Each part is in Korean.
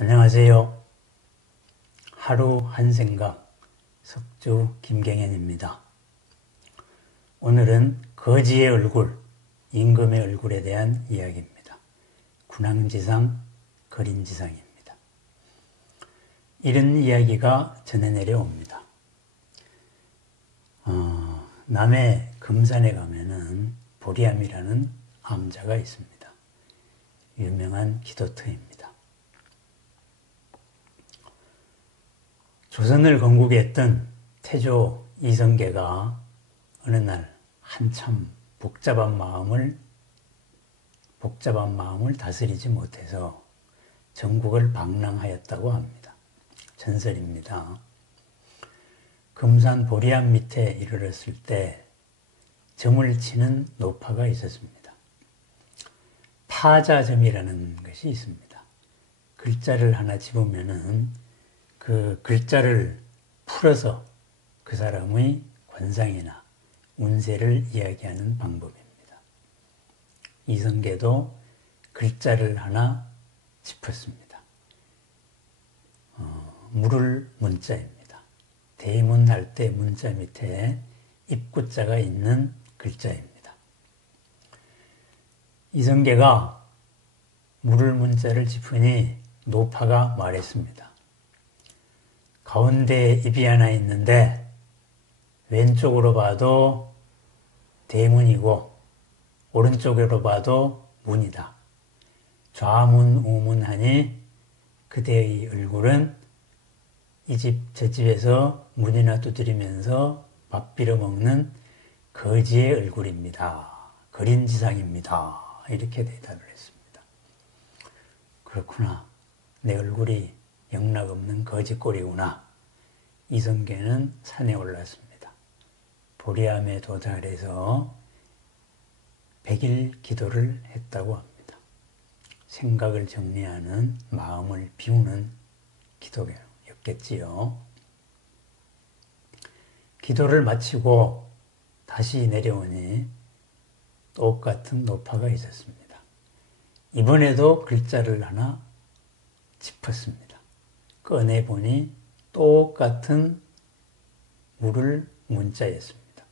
안녕하세요. 하루 한 생각 석주 김경현입니다. 오늘은 거지의 얼굴, 임금의 얼굴에 대한 이야기입니다. 군왕지상, 거린지상입니다. 이런 이야기가 전해 내려옵니다. 남해 금산에 가면은 보리암이라는 암자가 있습니다. 유명한 기도터입니다. 조선을 건국했던 태조 이성계가 어느 날 한참 복잡한 마음을 다스리지 못해서 전국을 방랑하였다고 합니다. 전설입니다. 금산 보리암 밑에 이르렀을 때 점을 치는 노파가 있었습니다. 파자점이라는 것이 있습니다. 글자를 하나 집으면은 그 글자를 풀어서 그 사람의 관상이나 운세를 이야기하는 방법입니다. 이성계도 글자를 하나 짚었습니다. 물을 문자입니다. 대문할 때 문자 밑에 입구자가 있는 글자입니다. 이성계가 물을 문자를 짚으니 노파가 말했습니다. 가운데에 입이 하나 있는데 왼쪽으로 봐도 대문이고 오른쪽으로 봐도 문이다. 좌문 우문하니 그대의 얼굴은 이 집 저 집에서 문이나 두드리면서 밥 빌어 먹는 거지의 얼굴입니다. 거린지상입니다. 이렇게 대답을 했습니다. 그렇구나. 내 얼굴이 영락없는 거지꼴이구나. 이성계는 산에 올랐습니다. 보리암에 도달해서 100일 기도를 했다고 합니다. 생각을 정리하는, 마음을 비우는 기도였겠지요. 기도를 마치고 다시 내려오니 똑같은 노파가 있었습니다. 이번에도 글자를 하나 짚었습니다. 꺼내보니 똑같은 물을 문자였습니다.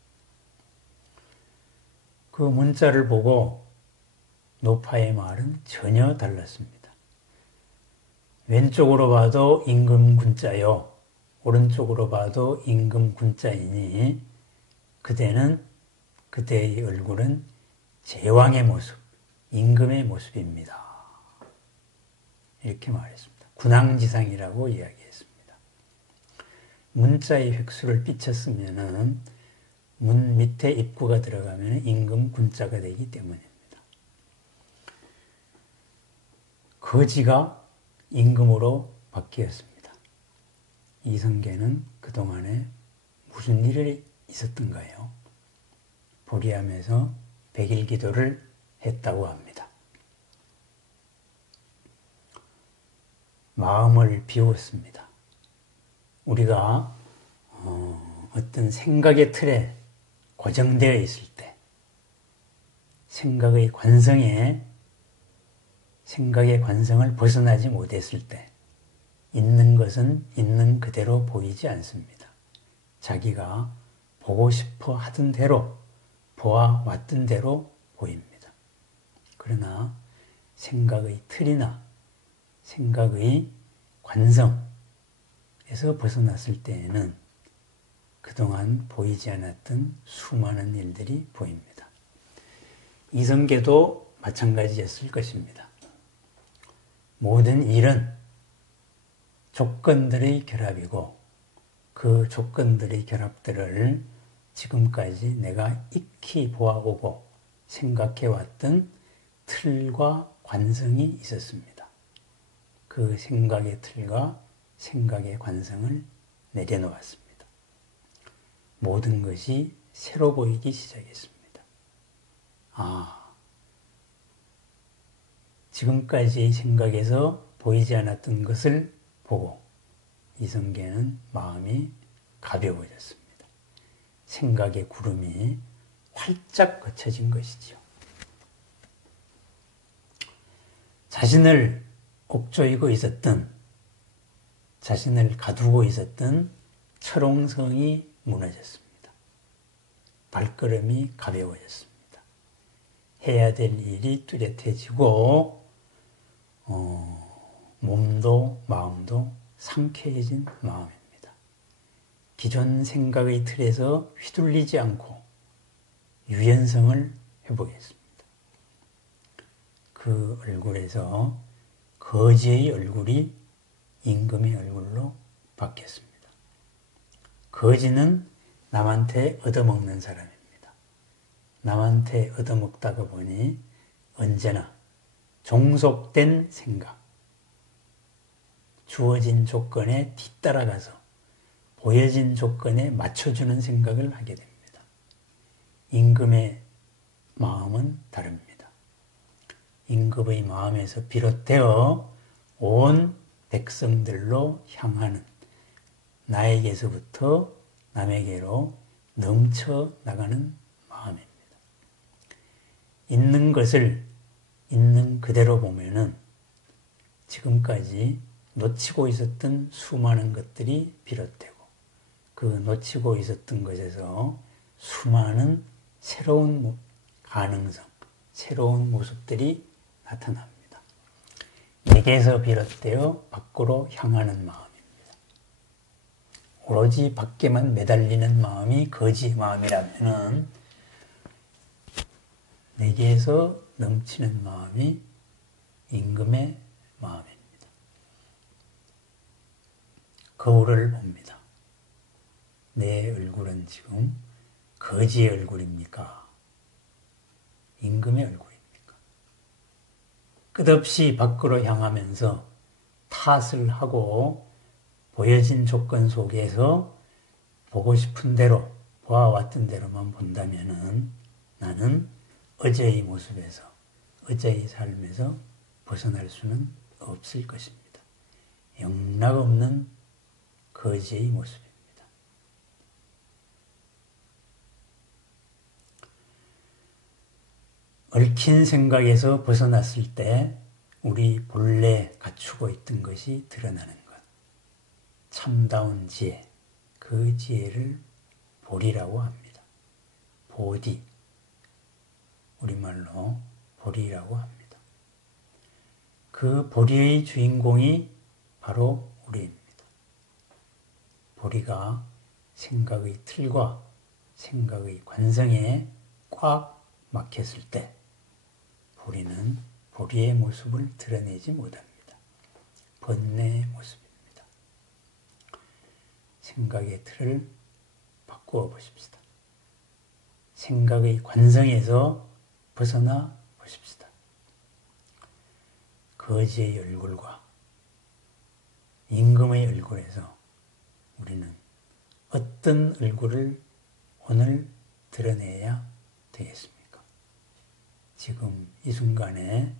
그 문자를 보고 노파의 말은 전혀 달랐습니다. 왼쪽으로 봐도 임금군자요, 오른쪽으로 봐도 임금군자이니 그대의 얼굴은 제왕의 모습, 임금의 모습입니다. 이렇게 말했습니다. 군왕지상이라고 이야기했습니다. 문자의 획수를 삐쳤으면은 문 밑에 입구가 들어가면 임금 군자가 되기 때문입니다. 거지가 임금으로 바뀌었습니다. 이성계는 그동안에 무슨 일이 있었던가요? 보리암에서 100일 기도를 했다고 합니다. 마음을 비웠습니다. 우리가 어떤 생각의 틀에 고정되어 있을 때, 생각의 관성을 벗어나지 못했을 때, 있는 것은 있는 그대로 보이지 않습니다. 자기가 보고 싶어 하던 대로, 보아왔던 대로 보입니다. 그러나 생각의 틀이나 생각의 관성에서 벗어났을 때에는 그동안 보이지 않았던 수많은 일들이 보입니다. 이성계도 마찬가지였을 것입니다. 모든 일은 조건들의 결합이고 그 조건들의 결합들을 지금까지 내가 익히 보아오고 생각해왔던 틀과 관성이 있었습니다. 그 생각의 틀과 생각의 관성을 내려놓았습니다. 모든 것이 새로 보이기 시작했습니다. 지금까지의 생각에서 보이지 않았던 것을 보고 이성계는 마음이 가벼워졌습니다. 생각의 구름이 활짝 걷혀진 것이지요. 자신을 옥조이고 있었던 자신을 가두고 있었던 철옹성이 무너졌습니다. 발걸음이 가벼워졌습니다. 해야 될 일이 뚜렷해지고 몸도 마음도 상쾌해진 마음입니다. 기존 생각의 틀에서 휘둘리지 않고 유연성을 회복했습니다. 그 얼굴에서 거지의 얼굴이 임금의 얼굴로 바뀌었습니다. 거지는 남한테 얻어먹는 사람입니다. 남한테 얻어먹다가 보니 언제나 종속된 생각, 주어진 조건에 뒤따라가서 보여진 조건에 맞춰주는 생각을 하게 됩니다. 임금의 마음은 다릅니다. 임금의 마음에서 비롯되어 온 백성들로 향하는 나에게서부터 남에게로 넘쳐나가는 마음입니다. 있는 것을 있는 그대로 보면은 지금까지 놓치고 있었던 수많은 것들이 비롯되고 그 놓치고 있었던 것에서 수많은 새로운 가능성, 새로운 모습들이 나타납니다. 내게서 비롯되어 밖으로 향하는 마음입니다. 오로지 밖에만 매달리는 마음이 거지 마음이라면은 내게서 넘치는 마음이 임금의 마음입니다. 거울을 봅니다. 내 얼굴은 지금 거지의 얼굴입니까? 임금의 얼굴입니까? 끝없이 밖으로 향하면서 탓을 하고 보여진 조건 속에서 보고 싶은 대로 보아왔던 대로만 본다면은 나는 어제의 모습에서 어제의 삶에서 벗어날 수는 없을 것입니다. 영락없는 거지의 모습입니다. 얽힌 생각에서 벗어났을 때 우리 본래 갖추고 있던 것이 드러나는 것. 참다운 지혜, 그 지혜를 보리라고 합니다. 보디, 우리말로 보리라고 합니다. 그 보리의 주인공이 바로 우리입니다. 보리가 생각의 틀과 생각의 관성에 꽉 막혔을 때 보리는 보리의 모습을 드러내지 못합니다. 번뇌의 모습입니다. 생각의 틀을 바꾸어 보십시다. 생각의 관성에서 벗어나 보십시다. 거지의 얼굴과 임금의 얼굴에서 우리는 어떤 얼굴을 오늘 드러내야 되겠습니까? 지금 이 순간에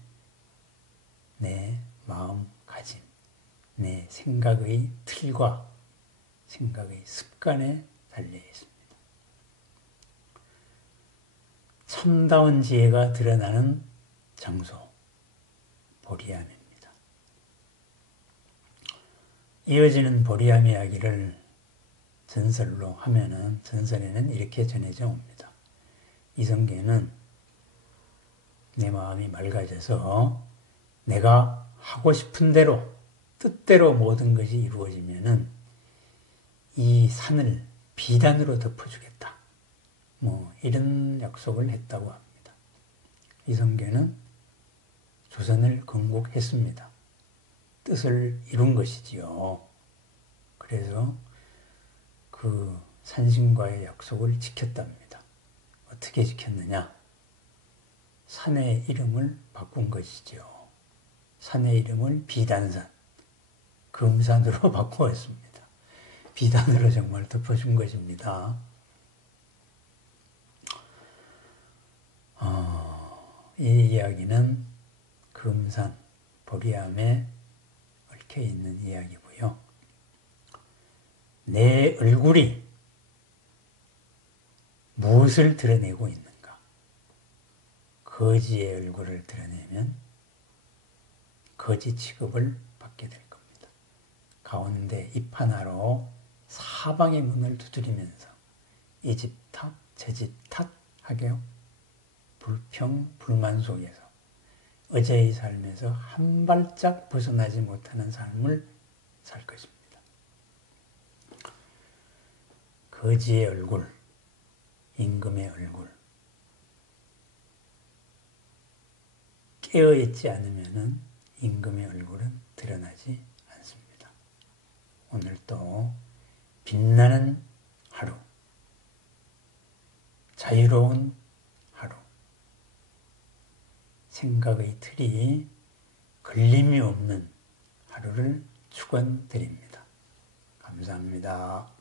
내 마음가짐, 내 생각의 틀과 생각의 습관에 달려 있습니다. 참다운 지혜가 드러나는 장소, 보리암입니다. 이어지는 보리암 이야기를 전설로 하면은 전설에는 이렇게 전해져 옵니다. 이성계는 내 마음이 맑아져서 내가 하고 싶은 대로 뜻대로 모든 것이 이루어지면은 이 산을 비단으로 덮어주겠다. 이런 약속을 했다고 합니다. 이성계는 조선을 건국했습니다. 뜻을 이룬 것이지요. 그래서 그 산신과의 약속을 지켰답니다. 어떻게 지켰느냐? 산의 이름을 바꾼 것이지요. 산의 이름을 비단산, 금산으로 바꾸었습니다. 비단으로 정말 덮어준 것입니다. 이 이야기는 금산, 보리암에 얽혀있는 이야기고요. 내 얼굴이 무엇을 드러내고 있는가? 거지의 얼굴을 드러내면 거지 취급을 받게 될 겁니다. 가운데 입 하나로 사방의 문을 두드리면서 이 집 탓, 저 집 탓하게요. 불평, 불만 속에서 어제의 삶에서 한 발짝 벗어나지 못하는 삶을 살 것입니다. 거지의 얼굴, 임금의 얼굴. 깨어있지 않으면 임금의 얼굴은 드러나지 않습니다. 오늘도 빛나는 하루, 자유로운 하루, 생각의 틀이 걸림이 없는 하루를 축원드립니다. 감사합니다.